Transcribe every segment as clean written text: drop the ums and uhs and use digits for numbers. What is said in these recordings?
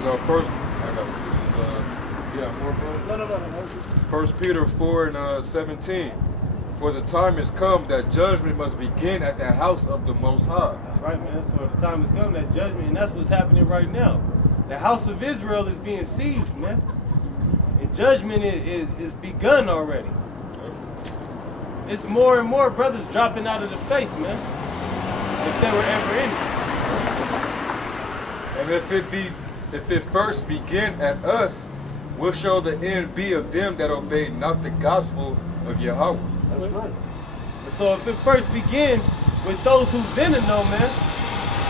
is first. I got you. This is yeah, more brother. No. 1 Peter 4 and 17. For the time has come that judgment must begin at the house of the Most High. That's right, man. So the time has come that judgment, and that's what's happening right now. The house of Israel is being sieged, man. And judgment is begun already. It's more and more brothers dropping out of the faith, man. If they were ever in it. And if it first begin at us, will show the end be of them that obey not the gospel of Yahweh. That's right. So if it first begin with those who's in the know, man,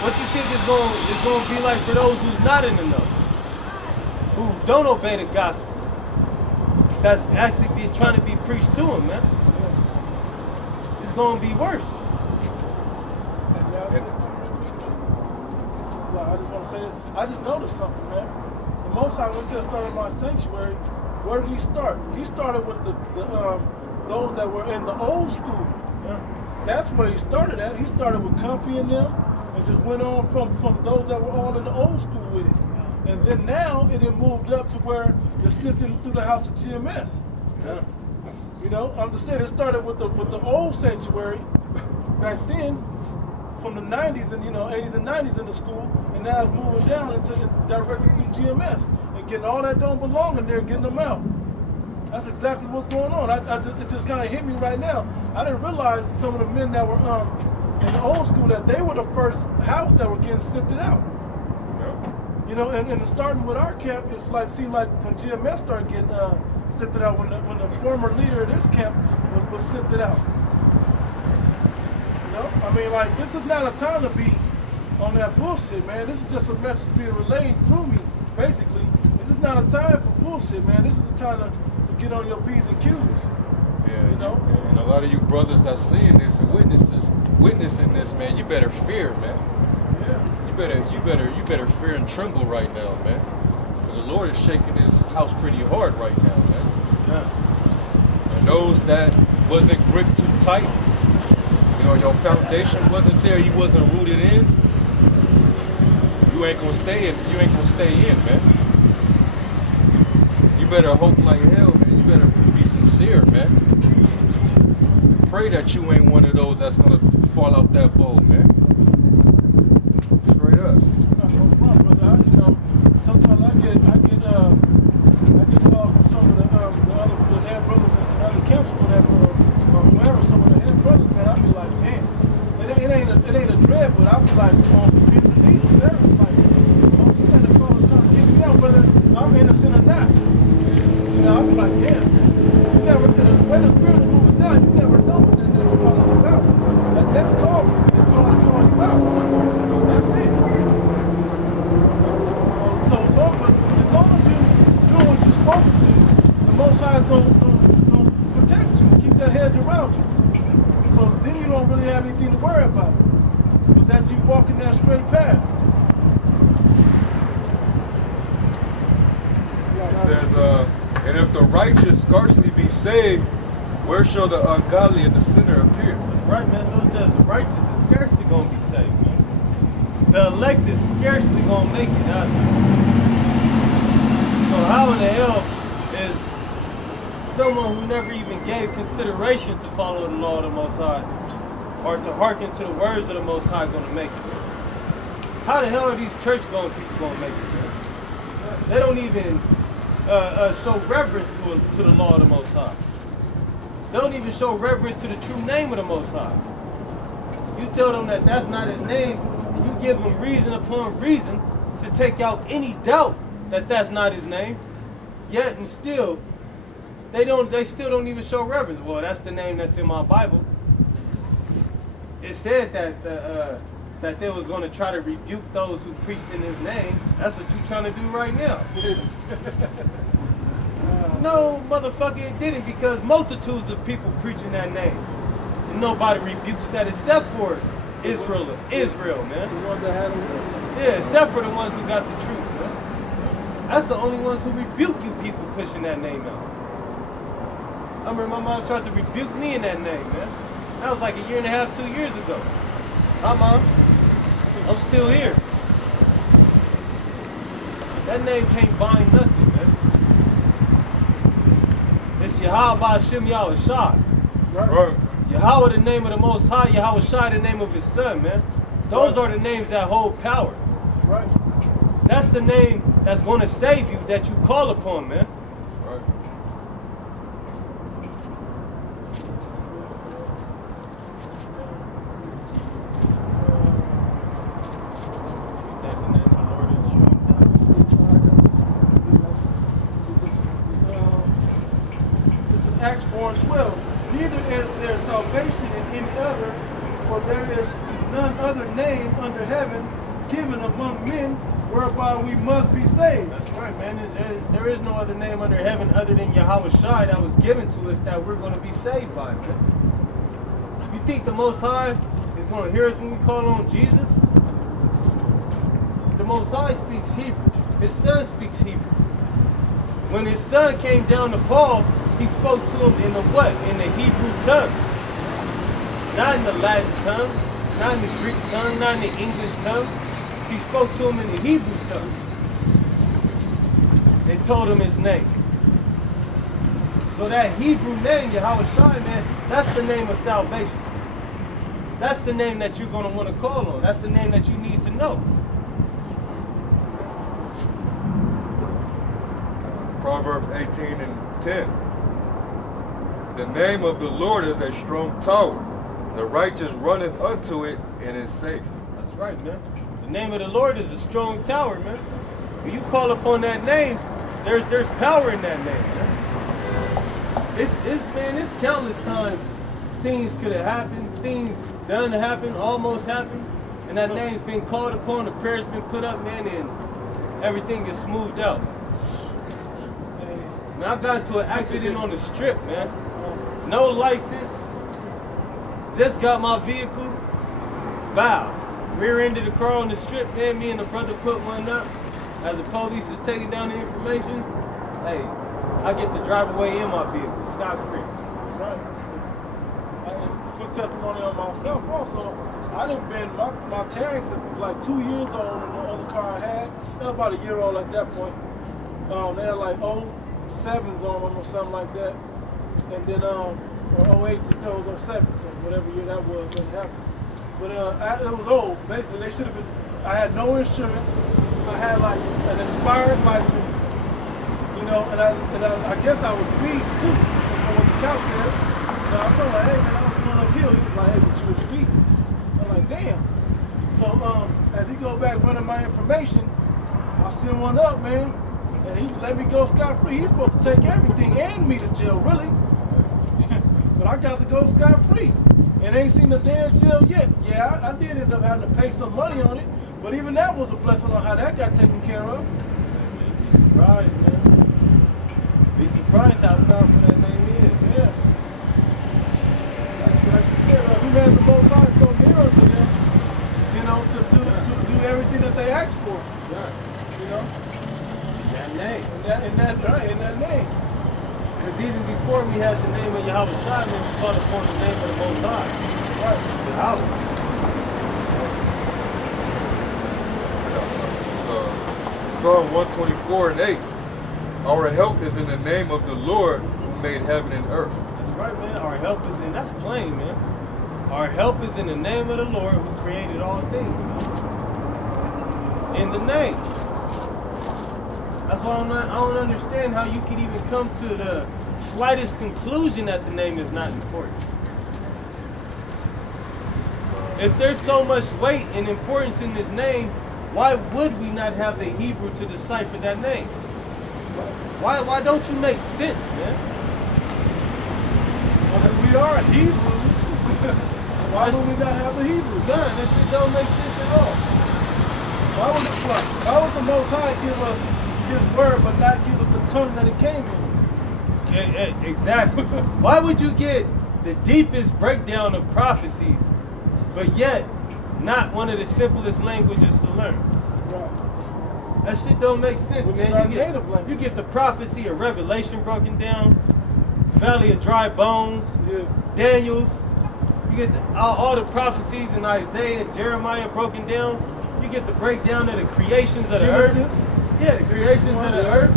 what you think is going to be like for those who's not in the know? Who don't obey the gospel? That's actually trying to be preached to them, man. It's going to be worse. I just want to say, I just noticed something, man. The Most High, when he said started my sanctuary, where did he start? He started with those that were in the old school. Yeah. That's where he started at. He started with Comfy and them, and just went on from those that were all in the old school with it. And then now it had moved up to where you're sifting through the house of GMS. Yeah. You know, I'm just saying it started with the old sanctuary back then, from the 90s and 80s and 90s in the school, and now it's moving down into directly through GMS and getting all that don't belong in there and getting them out. That's exactly what's going on. It just kind of hit me right now. I didn't realize some of the men that were in the old school that they were the first house that were getting sifted out. You know, and starting with our camp, seemed like when GMS started getting sifted out, when the former leader of this camp was sifted out. You know, I mean, like, this is not a time to be on that bullshit, man. This is just a message being relayed through me, basically. This is not a time for bullshit, man. This is the time to get on your P's and Q's. Yeah, you know? And a lot of you brothers that's seeing this and witnessing this, man, you better fear, man. Yeah. You better fear and tremble right now, man. Because the Lord is shaking his house pretty hard right now, man. Yeah. And those that wasn't gripped too tight, your foundation wasn't there, you wasn't rooted in, you ain't gonna stay in, man. You better hope like hell, man. You better be sincere, man. Pray that you ain't one of those that's gonna fall out that bowl, man. Straight up. Not no front, brother. Sometimes I get calls from some of the other head brothers and other camps or whatever, or whoever, some of the head brothers, man. I be like, damn, it ain't a dread, but I be like, on the pins and needles, there. It's like, this ain't a call trying to kick me out, whether I'm innocent or not. I be like, damn, you never, when the spirit is moving down, you never know what that next call is about. That next call, they call you out. That's it. So as long as you do what you're supposed to do, the Most High is going to protect you, keep that hedge around you. So then you don't really have anything to worry about, but that you walk in that straight path. It says, and if the righteous scarcely be saved, where shall the ungodly and the sinner appear? That's right, man. So it says the righteous is scarcely going to be saved, man. The elect is scarcely going to make it out of it. So how in the hell is someone who never even gave consideration to follow the law of the Most High or to hearken to the words of the Most High going to make it? How the hell are these church-going people going to make it, man? They don't even show reverence to the law of the Most High. They don't even show reverence to the true name of the Most High. You tell them that that's not his name, and you give them reason upon reason to take out any doubt that that's not his name. Yet and still, they still don't even show reverence. Well, that's the name that's in my Bible. It said that they was going to try to rebuke those who preached in his name. That's what you're trying to do right now. No, motherfucker, it didn't, because multitudes of people preaching that name. And nobody rebukes that except for Israel, man. The ones that had a Yeah, except for the ones who got the truth, man. That's the only ones who rebuke you people pushing that name out. I remember my mom tried to rebuke me in that name, man. That was like a year and a half, 2 years ago. Hi, Mom. I'm still here. That name can't bind nothing, man. It's Yahweh Hashem Yahweh Shai. Right. Yahweh, the name of the Most High. Yahweh Shai, the name of His Son, man. Those are the names that hold power. Right. That's the name that's going to save you, that you call upon, man. Right. That the name of the Lord is strong This is Acts 4:12. Neither is there salvation in any other, for there is none other name under heaven given among men whereby we must be saved. That's right, man. There is no other name under heaven other than Yahweh Shai that was given to us that we're going to be saved by, man. You think the Most High is going to hear us when we call on Jesus? The Most High speaks Hebrew. His Son speaks Hebrew. When His Son came down to Paul, He spoke to him in the what? In the Hebrew tongue. Not in the Latin tongue, not in the Greek tongue, not in the English tongue. He spoke to him in the Hebrew tongue. They told him his name. So that Hebrew name, Yahweh Shai, man, that's the name of salvation. That's the name that you're going to want to call on. That's the name that you need to know. Proverbs 18:10. The name of the Lord is a strong tower. The righteous runneth unto it and is safe. That's right, man. The name of the Lord is a strong tower, man. When you call upon that name, there's power in that name, man. It's countless times things could have happened, things done happen, almost happened, and that name's been called upon, the prayer's been put up, man, and everything is smoothed out. Man, I got into an accident on the strip, man. No license. Just got my vehicle. Bow. Rear-ended the car on the strip, man. Me and the brother put one up. As the police is taking down the information, hey, I get to drive away in my vehicle, scot-free. Right. Quick testimony on myself also. I done been, my tags are like 2 years old in the other car I had. They were about a year old at that point. They had like 07s on them or something like that. And then, or 08s, that was 07, so whatever year that was, when it happened. But it was old. Basically, they should have been, I had no insurance. I had like an expired license, you know, and I guess I was speeding too. From what the cop said. I told her, hey man, I was going uphill. He was like, hey, but you were speeding. I'm like, damn. So as he go back running my information, I send one up, man, and he let me go scot-free. He's supposed to take everything and me to jail, really. But I got to go scot-free. And ain't seen the damn jail yet. Yeah, I did end up having to pay some money on it. But even that was a blessing on how that got taken care of. Be surprised, man. Be surprised how powerful that name is. Yeah. Like you said, who had the Most High so near to them, you know, to do everything that they asked for. Right. You know? That name. In that name. Because even before we had the name of Yahweh Shai, man, we called upon the name of the Most High. Right. Yahweh. Psalm 124:8. Our help is in the name of the Lord who made heaven and earth. That's right, man. Our help is in, that's plain, man. Our help is in the name of the Lord who created all things, man. In the name. That's why I don't understand how you could even come to the slightest conclusion that the name is not important. If there's so much weight and importance in this name, why would we not have the Hebrew to decipher that name? Why don't you make sense, man? Well, we are Hebrews. Why would we not have the Hebrews? Done. That shit don't make sense at all. Why would the Most High give us His word but not give us the tongue that it came in? Yeah, exactly. Why would you get the deepest breakdown of prophecies, but yet not one of the simplest languages to learn? Right. That shit don't make sense, Which is man. our native language. You get the prophecy of Revelation broken down, Valley of Dry Bones, Yeah. Daniel's. You get all the prophecies in Isaiah and Jeremiah broken down. You get the breakdown of the creations of the earth. Genesis. Yeah, the creations of the earth.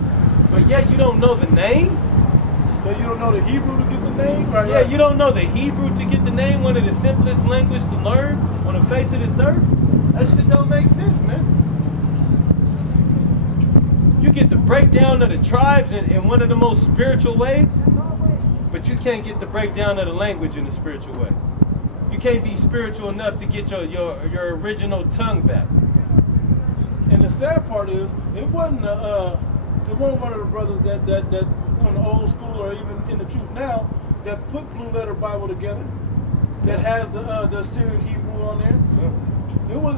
But yet you don't know the name? But you don't know the Hebrew to get the name? Right, Yeah, you don't know the Hebrew to get the name, one of the simplest language to learn on the face of this earth? That shit don't make sense, man. You get the breakdown of the tribes in one of the most spiritual ways, but you can't get the breakdown of the language in a spiritual way. You can't be spiritual enough to get your original tongue back. And the sad part is, it wasn't one of the brothers that from the old school or even in the truth now that put Blue Letter Bible together, that has the Assyrian Hebrew on there.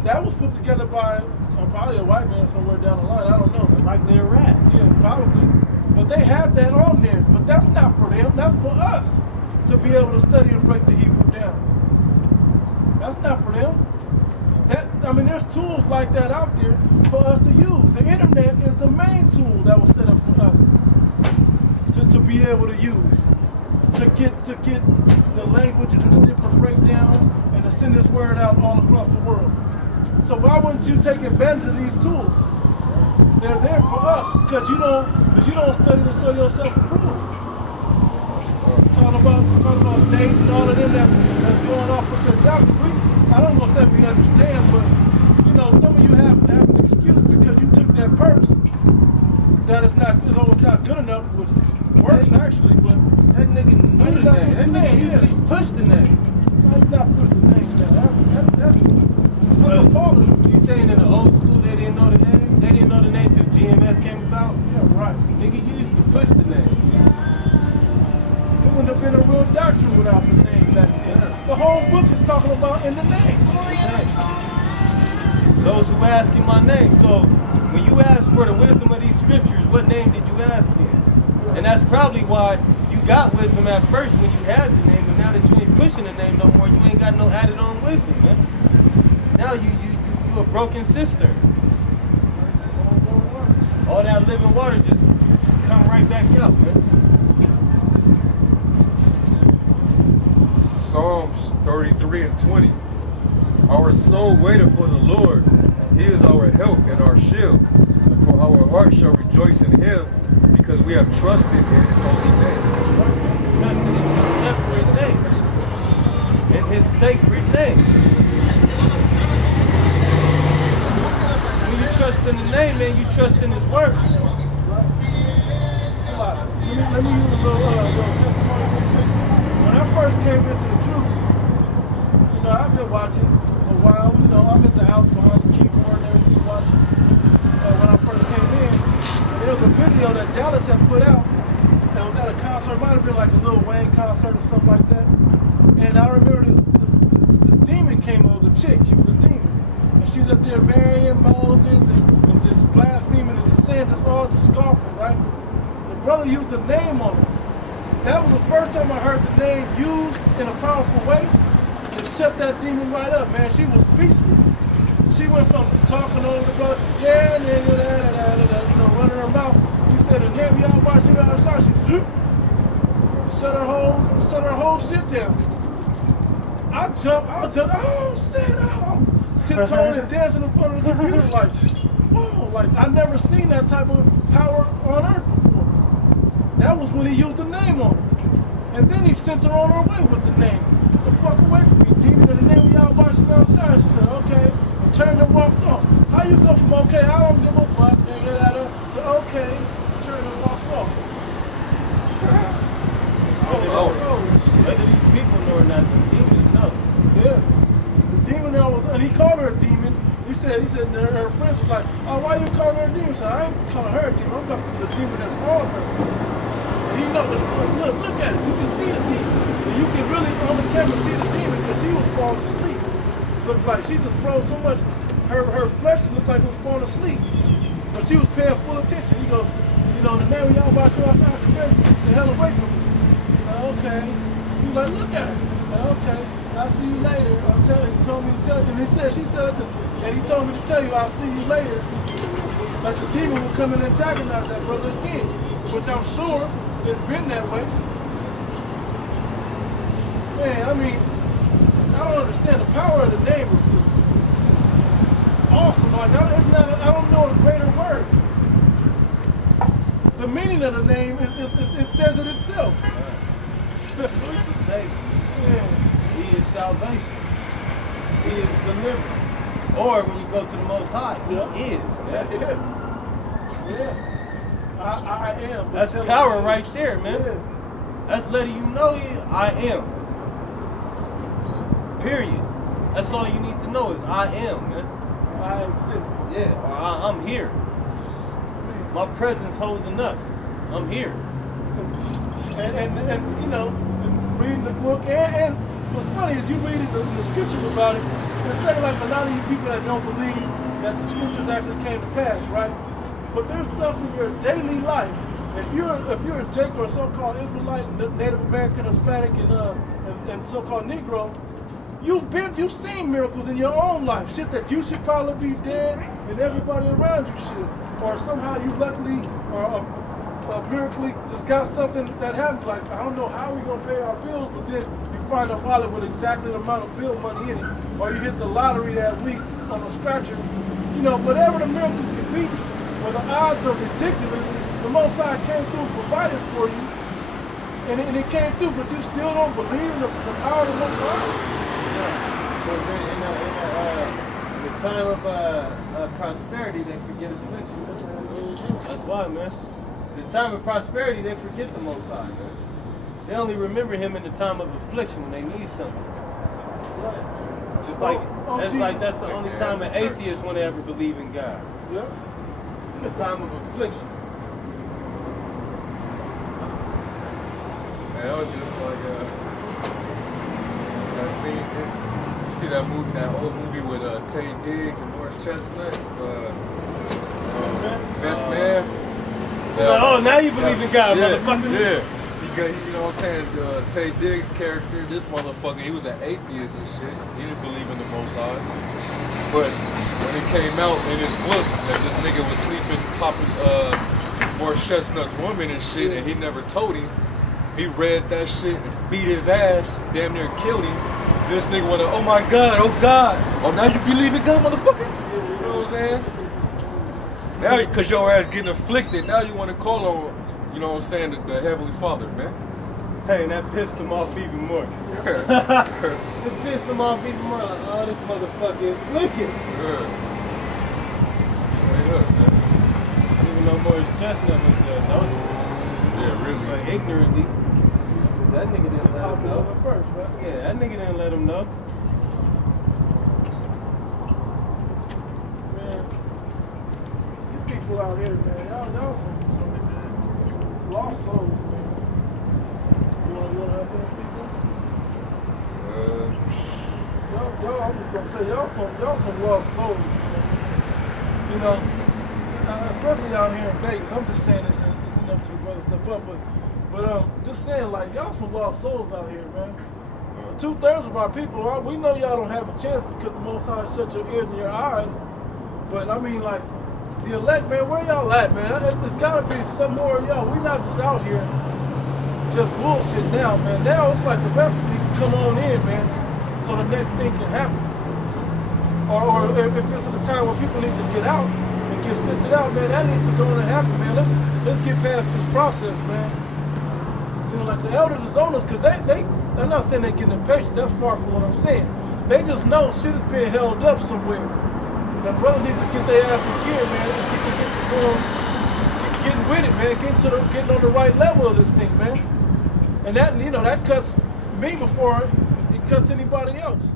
That was put together by probably a white man somewhere down the line. I don't know. Like they're rat. Yeah, probably. But they have that on there. But that's not for them. That's for us to be able to study and break the Hebrew down. That's not for them. There's tools like that out there for us to use. The internet is the main tool that was set up for us to be able to use, to get the languages and the different breakdowns and to send this word out all across the world. So why wouldn't you take advantage of these tools? They're there for us because you don't study to show yourself approved. Talking about Nate and all of them that's going off with their doctrine. I don't know if we understand, but some of you have an excuse because you took that purse that is not good enough, which is worse actually. But That nigga knew the name. That nigga used to push the name. how you not push the name down? That's a fault. You saying in the old school they didn't know the name? They didn't know the name till GMS came about? Yeah, right. Nigga, you used to push the name. It wouldn't have been a real doctrine without the name back then. The whole book is talking about in the name. Those who ask in my name. So when you ask for the wisdom of these scriptures, what name did you ask in? And that's probably why you got wisdom at first when you had the name, but now that you ain't pushing the name no more, you ain't got no added on wisdom, man. Now you a broken sister. All that living water just come right back out, man. Psalms 33 and 20. Our soul waiteth for the Lord. He is our help and our shield. For our heart shall rejoice in him, because we have trusted in his holy name. Trusting in his separate name. In his sacred name. When you trust in the name, man, you trust in his word. It's a lot. Let me use a little testimony real quick. When I first came into the truth, I've been watching a while. I'm at the house behind the keyboard and everything watching. When I first came in, there was a video that Dallas had put out. It was at a concert. It might have been like a Lil Wayne concert or something like that. And I remember this demon came. It was a chick. She was a demon. And she was up there burying Moses and just blaspheming and just saying just scoffing, right? The brother used the name on her. That was the first time I heard the name used in a powerful way. It shut that demon right up, man. She was speechless. She went from talking over the brother, yeah, running her mouth. He said, the name y'all watching outside. She shut her whole shit down. I jumped, oh shit, oh. Tiptoeing and dancing in front of the computer like, whoa, like I never seen that type of power on earth before. That was when he used the name on her. And then he sent her on her way with the name. Get the fuck away from me, demon, of the name y'all watching outside. She said, okay, and turned and walked off. How you go from okay, I don't give a fuck, to okay, turned and walked off? Whether these people know or not, the demons know. Yeah. The demon there was, and he called her a demon. He said, her friends was like, oh, why you calling her a demon? He said, I ain't calling her a demon. I'm talking to the demon that's on her. And he knows, look at it. You can see the demon. And you can really, on the camera, see the demon because she was falling asleep. Looked like she just froze so much, her flesh looked like it was falling asleep. But she was paying full attention. He goes, the man y'all watching outside, come here, get the hell away from me. Okay. He was like, look at her. Okay. I'll see you later. He told me to tell you. And she said, and he told me to tell you, I'll see you later. Like the demon will come and antagonize that brother again, which I'm sure it's been that way. Man, I don't understand. The power of the name is awesome. Like, I don't know a greater word. the meaning of the name it says it itself. Lord and Savior. Yeah. He is salvation. He is deliverance. Or when you go to the Most High, He is. Man. Yeah. I am. That's Tell power me. right there, man. Yeah. That's letting you know I am. Period. That's all you need to know is I am, man. I exist. Yeah, or I'm here. My presence holds enough. I'm here. And you know, and reading the book, and what's funny is you read the scriptures about it, it's saying like a lot of you people that don't believe that the scriptures actually came to pass, right? But there's stuff in your daily life. If you're a Jake or a so-called Israelite, Native American, Hispanic, and so-called Negro, you've seen miracles in your own life. Shit that you should probably be dead, and everybody around you should, or somehow you luckily or miraculously just got something that happened. Like, I don't know how we're gonna pay our bills, but then you find a wallet with exactly the amount of bill money in it, or you hit the lottery that week on a scratcher. You know, whatever the miracle could be, when the odds are ridiculous, the Most High came through and provided for you, and it came through, but you still don't believe in the power of the Most High? So in the time of prosperity, they forget affliction. That's why, man. In the time of prosperity, they forget the Most High, man. They only remember Him in the time of affliction when they need something. Just like that's the only time an atheist want to ever believe in God. Yeah. In the time of affliction. Man, that was just like I seen it. You see that movie, that old movie with Tay Diggs and Morris Chestnut, Best Man. Oh, now you believe in God, yeah, motherfucker. Yeah. You know what I'm saying? Tay Diggs' character, this motherfucker, he was an atheist and shit. He didn't believe in the Most High. But when it came out in his book that this nigga was sleeping, popping Morris Chestnut's woman and shit, and he never told him, he read that shit and beat his ass, damn near killed him. This nigga went, oh my God, oh God. Oh, now you believe in God, motherfucker? You know what I'm saying? Now, because your ass getting afflicted, now you want to call on, you know what I'm saying, the Heavenly Father, man. Hey, and that pissed him off even more. It pissed him off even more. Like, oh, this motherfucker is wicked. Yeah. Straight up, man. Even though Morris Chestnut was there, don't you? Yeah, really. But ignorantly. Because that nigga didn't let him know. First, right? Yeah, that nigga didn't let him know. Man, these people out here, man, y'all some lost souls, man. You wanna help those people? Y'all, I'm just gonna say, y'all some lost souls, man. You know, especially out here in Vegas. I'm just saying this, you know, to the brother step up, but just saying, like, y'all some lost souls out here, man. 2/3 of our people, we know y'all don't have a chance because the Most High shut your ears and your eyes. But I mean, like, the elect, man, where y'all at, man? There's gotta be some more of y'all. We not just out here just bullshit now, man. Now it's like the rest of people come on in, man, so the next thing can happen. Or if it's at a time where people need to get out and get sifted out, man, that needs to go and happen, man. Let's get past this process, man. You know, like the elders is on us because I'm not saying they're getting impatient. That's far from what I'm saying. They just know shit is being held up somewhere. The brothers need to get their ass in gear, man, and get to going, getting with it, man, getting on the right level of this thing, man. And that, you know, that cuts me before it cuts anybody else.